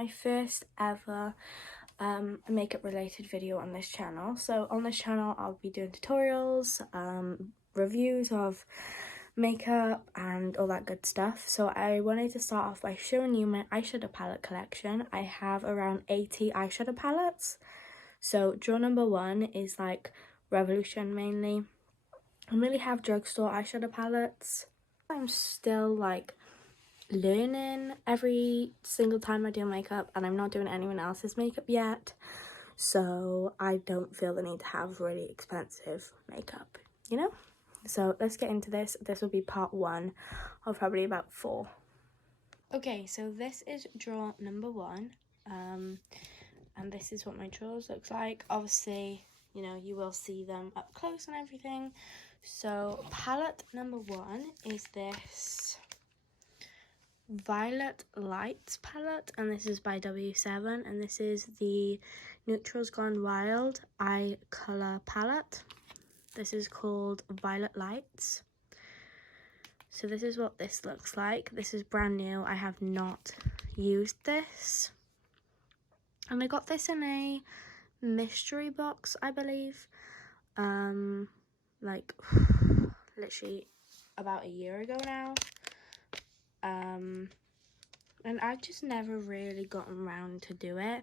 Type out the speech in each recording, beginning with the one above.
my first ever makeup related video on this channel. So on this channel I'll be doing tutorials, reviews of makeup and all that good stuff. So I wanted to start off by showing you my eyeshadow palette collection. I have around 80 eyeshadow palettes. So drawer number 1 is like Revolution mainly. I really have drugstore eyeshadow palettes. I'm still like learning every single time I do makeup, and I'm not doing anyone else's makeup yet, so I don't feel the need to have really expensive makeup, you know? So let's get into this. This will be part 1 of probably about 4. Okay, so this is drawer number 1, and this is what my drawers looks like. Obviously, you know, you will see them up close and everything. So palette number 1 is this Violet Lights palette, and this is by W7, and this is the Neutrals Gone Wild eye color palette. This is called Violet Lights. So this is what this looks like. This is brand new. I have not used this, and I got this in a mystery box, I believe, like literally about a year ago now. And I've just never really gotten around to do it.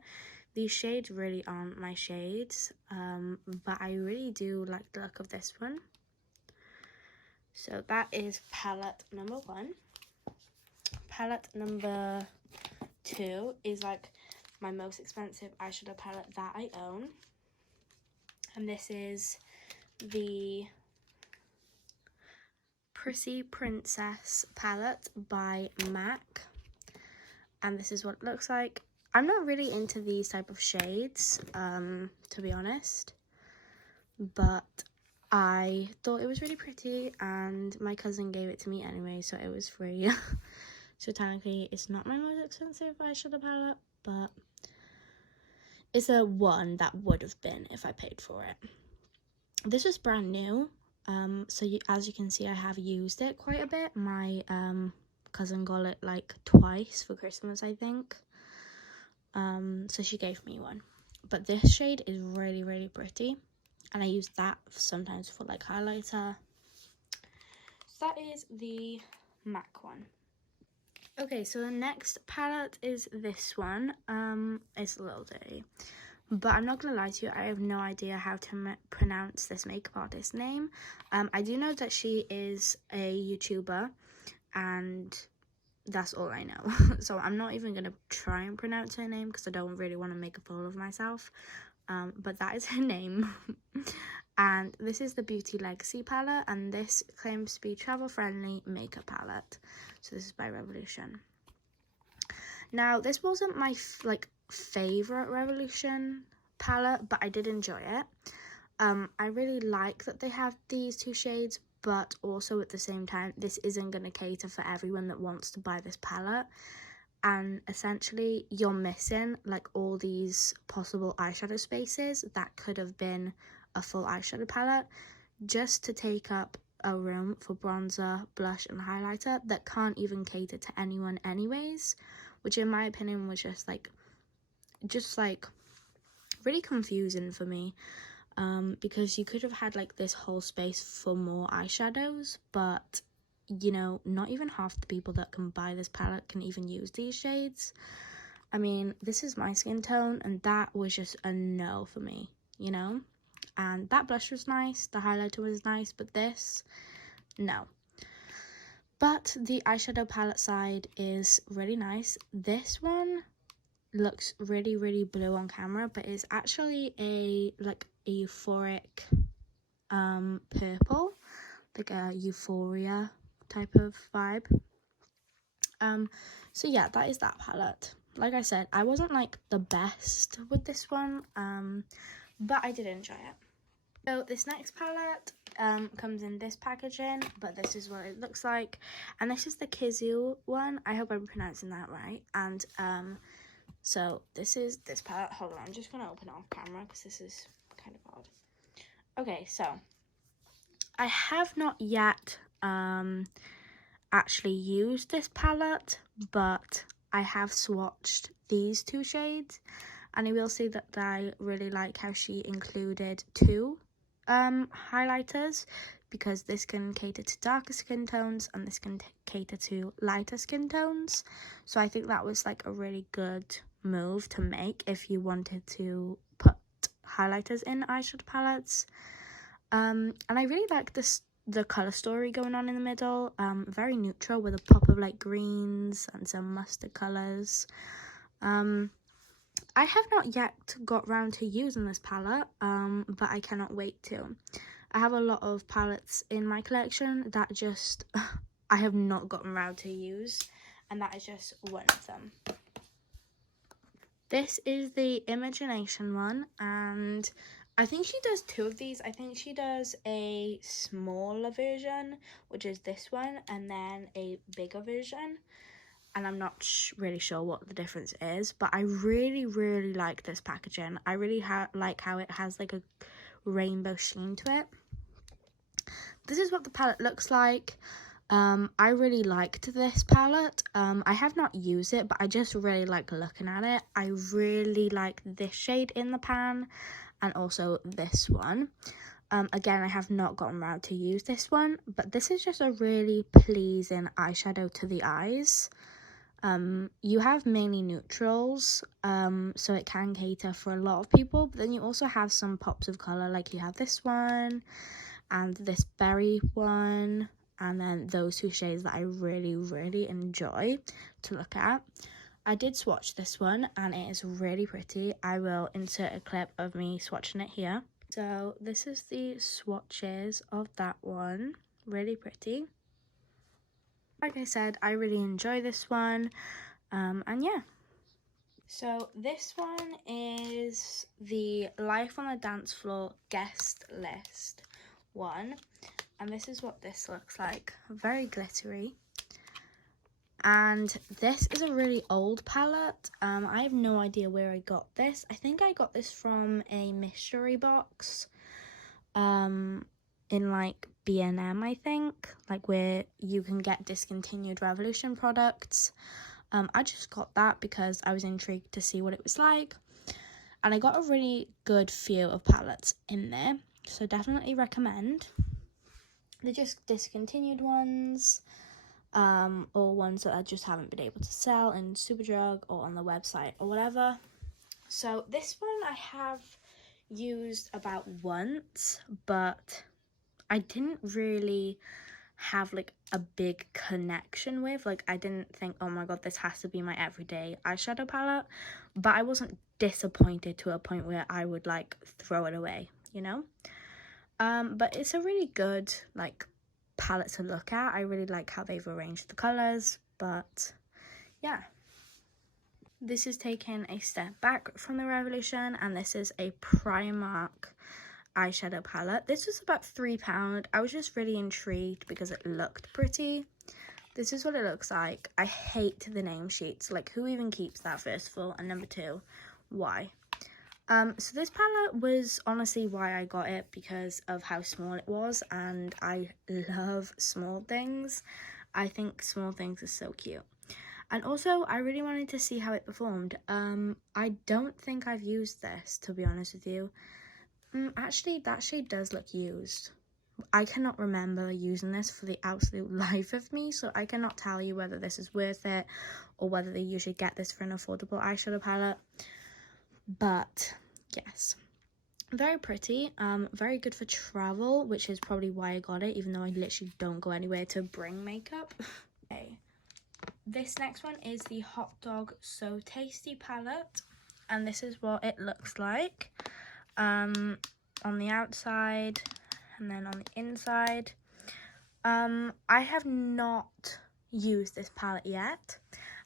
These shades really aren't my shades, but I really do like the look of this one. So that is palette number 1. Palette number 2 is like my most expensive eyeshadow palette that I own, and this is the Prissy Princess palette by MAC, and this is what it looks like. I'm not really into these type of shades, to be honest, but I thought it was really pretty, and my cousin gave it to me anyway, so it was free. So technically it's not my most expensive eyeshadow palette, but it's a one that would have been if I paid for it. This was brand new. So as you can see, I have used it quite a bit. My cousin got it like twice for Christmas, I think. So she gave me one. But this shade is really, really pretty, and I use that sometimes for like highlighter. So that is the MAC one. Okay, so the next palette is this one. It's a little dirty, but I'm not gonna lie to you, I have no idea how to pronounce this makeup artist's name. I do know that she is a YouTuber, and that's all I know. So I'm not even gonna try and pronounce her name because I don't really want to make a fool of myself. But that is her name. And this is the Beauty Legacy palette, and this claims to be travel friendly makeup palette. So this is by Revolution. Now this wasn't my favorite Revolution palette, but I did enjoy it. I really like that they have these 2 shades, but also at the same time, this isn't going to cater for everyone that wants to buy this palette, and essentially you're missing like all these possible eyeshadow spaces that could have been a full eyeshadow palette, just to take up a room for bronzer, blush and highlighter that can't even cater to anyone anyways, which in my opinion was just like really confusing for me, because you could have had like this whole space for more eyeshadows, but you know, not even half the people that can buy this palette can even use these shades. I mean, this is my skin tone, and that was just a no for me, you know? And that blush was nice, the highlighter was nice, but this, no. But the eyeshadow palette side is really nice. This one looks really, really blue on camera, but it's actually a euphoric purple, like a euphoria type of vibe. So yeah, that is that palette. Like I said, I wasn't like the best with this one, but I did enjoy it. So this next palette comes in this packaging, but this is what it looks like, and this is the Kizu one. I hope I'm pronouncing that right. And so this is this palette. Hold on, I'm just gonna open it off camera because this is kind of odd. Okay, so I have not yet actually used this palette, but I have swatched these two shades, and I will say that I really like how she included two highlighters, because this can cater to darker skin tones and this can cater to lighter skin tones. So I think that was like a really good move to make if you wanted to put highlighters in eyeshadow palettes. And I really like the color story going on in the middle. Very neutral with a pop of like greens and some mustard colors. I have not yet got round to using this palette, but I cannot wait to. I have a lot of palettes in my collection that just I have not gotten round to use, and that is just one of them. This is the Imagination one, and I think she does two of these. I think she does a smaller version, which is this one, and then a bigger version. And I'm not really sure what the difference is, but I really, really like this packaging. I really like how it has like a rainbow sheen to it. This is what the palette looks like. I really liked this palette. I have not used it, but I just really like looking at it. I really like this shade in the pan and also this one. Again, I have not gotten around to use this one, but this is just a really pleasing eyeshadow to the eyes. You have mainly neutrals, so it can cater for a lot of people, but then you also have some pops of color, like you have this one and this berry one, and then those two shades that I really, really enjoy to look at. I did swatch this one and it is really pretty. I will insert a clip of me swatching it here. So this is the swatches of that one. Really pretty. Like I said, I really enjoy this one, and yeah. So this one is the Life on the Dance Floor guest list one, and this is what this looks like. Very glittery, and this is a really old palette. I have no idea where I got this. I think I got this from a mystery box in like B&M, I think, like where you can get discontinued Revolution products. I just got that because I was intrigued to see what it was like, and I got a really good few of palettes in there, so definitely recommend. They're just discontinued ones, or ones that I just haven't been able to sell in Superdrug or on the website or whatever. So this one I have used about once, but I didn't really have like a big connection with. Like, I didn't think, oh my god, this has to be my everyday eyeshadow palette, but I wasn't disappointed to a point where I would like throw it away, you know. But it's a really good like palette to look at. I really like how they've arranged the colors, but yeah. This is taking a step back from the Revolution, and this is a Primark eyeshadow palette. This was about £3. I was just really intrigued because it looked pretty. This is what it looks like. I hate the name sheets. Like, who even keeps that, first of all, and number two, why? So this palette was honestly why I got it, because of how small it was, and I love small things. I think small things are so cute. And also, I really wanted to see how it performed. I don't think I've used this, to be honest with you. Actually, that shade does look used. I cannot remember using this for the absolute life of me, so I cannot tell you whether this is worth it or whether they usually get this for an affordable eyeshadow palette. But yes, very pretty, very good for travel, which is probably why I got it, even though I literally don't go anywhere to bring makeup. Okay, this next one is the Hot Dog So Tasty palette, and this is what it looks like on the outside and then on the inside. I have not used this palette yet,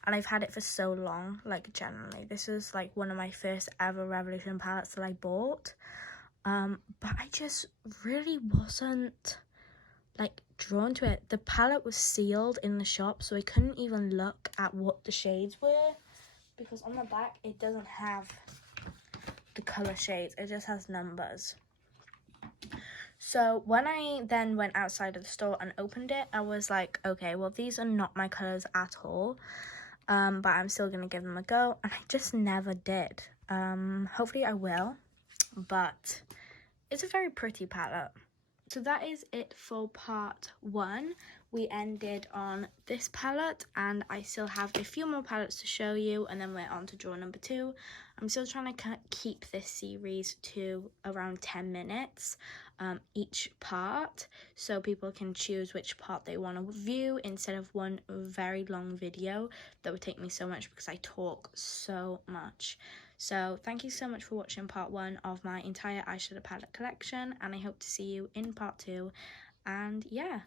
and I've had it for so long. Like, generally, this is like one of my first ever Revolution palettes that I bought, but I just really wasn't like drawn to it. The palette was sealed in the shop, so I couldn't even look at what the shades were, because on the back it doesn't have the color shades, it just has numbers. So when I then went outside of the store and opened it, I was like, okay, well, these are not my colors at all. but I'm still gonna give them a go, and I just never did. Hopefully I will, but it's a very pretty palette. So that is it for part 1. We ended on this palette, and I still have a few more palettes to show you, and then we're on to draw number 2. I'm still trying to keep this series to around 10 minutes each part, so people can choose which part they want to view instead of one very long video that would take me so much because I talk so much. So thank you so much for watching part 1 of my entire eyeshadow palette collection, and I hope to see you in part 2. And yeah,